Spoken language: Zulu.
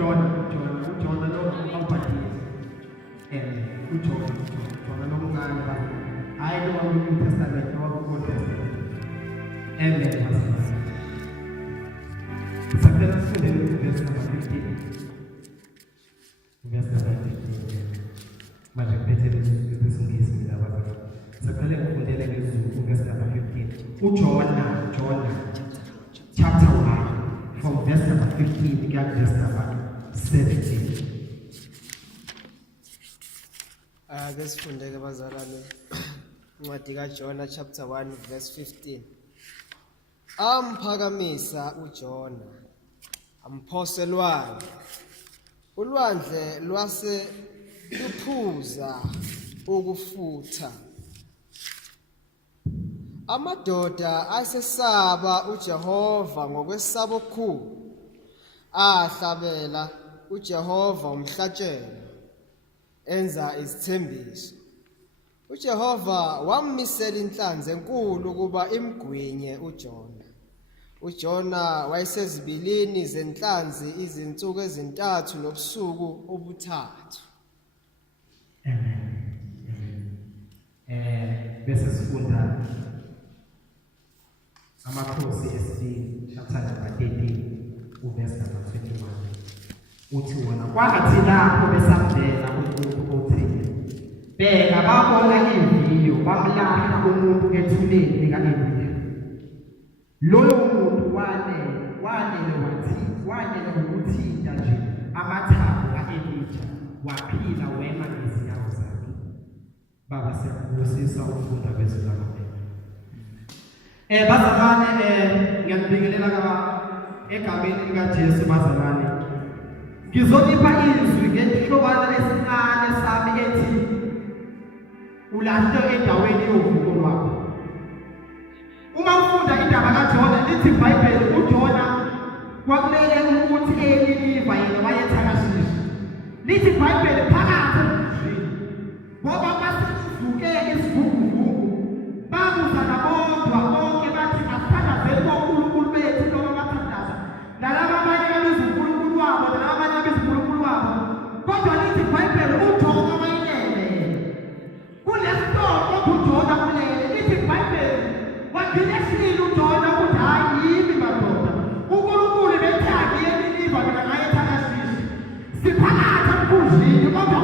Jona lo awuphathile Jona lo mncane ba hayi lo New Testament lo Old Testament Sakela sifundele verse number 15 verse number 15 manje phethele isingisi mina baba Sakela ufundele ngezulu verse number 15 uJona chapter 1 from verse number 15 to verse number 17 Kesifundeke bazalwane incwadi kaJona chapter 1 verse 15 Amphakamisa uJona amphoselwana ulwandle lwase luphuza ukufutha amadoda asesaba uJehova ngokwesabo okukhulu ahlabela uJehova umhlatshelo enza izithembiso uJehova wammisela inhlanzi enkulu kuba imgwinye uJona wayesezibilini zenhlanzi izinsuku ezintathu nobusuku obuthathu bese sifunda amakhosi esibili chapter number 13 uverse number 21 uthi wona kwathi lapho besamdela umuntu othile beka babona iviyo bamlahla umuntu ethuleni likaEliya loyo muntu wanele ukuthinta nje amathambo kaEliya waphila wema ngezinyawo zakhe baba siyabusisa ukufunda bezilaka bazalwane ngiyabingelela egameni likaJesu bazalwane ngizonipha izwi ngesihlokwana esincane sami ethi ulahle endaweni yovuko lwakho uma ufunda indaba kaJona lithi iBhayibheli uJona kwakumele ukuthi eNiniva yena wayethakashisha lithi iBhayibheli phakathi emzini ngoba basivuke isivuguvugu babuza nabodwa bonke bathi asithandazeni uNkulunkulu bethu noma bathandaza nalabo abanye babiza uNkulunkulu wabo nalabo abanye babiza uNkulunkulu wabo kodwa lithi iBhayibheli uJona wayelele kulesitoko uJona kulele lithi iBhayibheli wagileshile uJona ukuthi hayi yimi madoda uNkulunkulu bethe akuyeni iNiniva mina ngayethakashisha siphakathi emkhunjini kodwa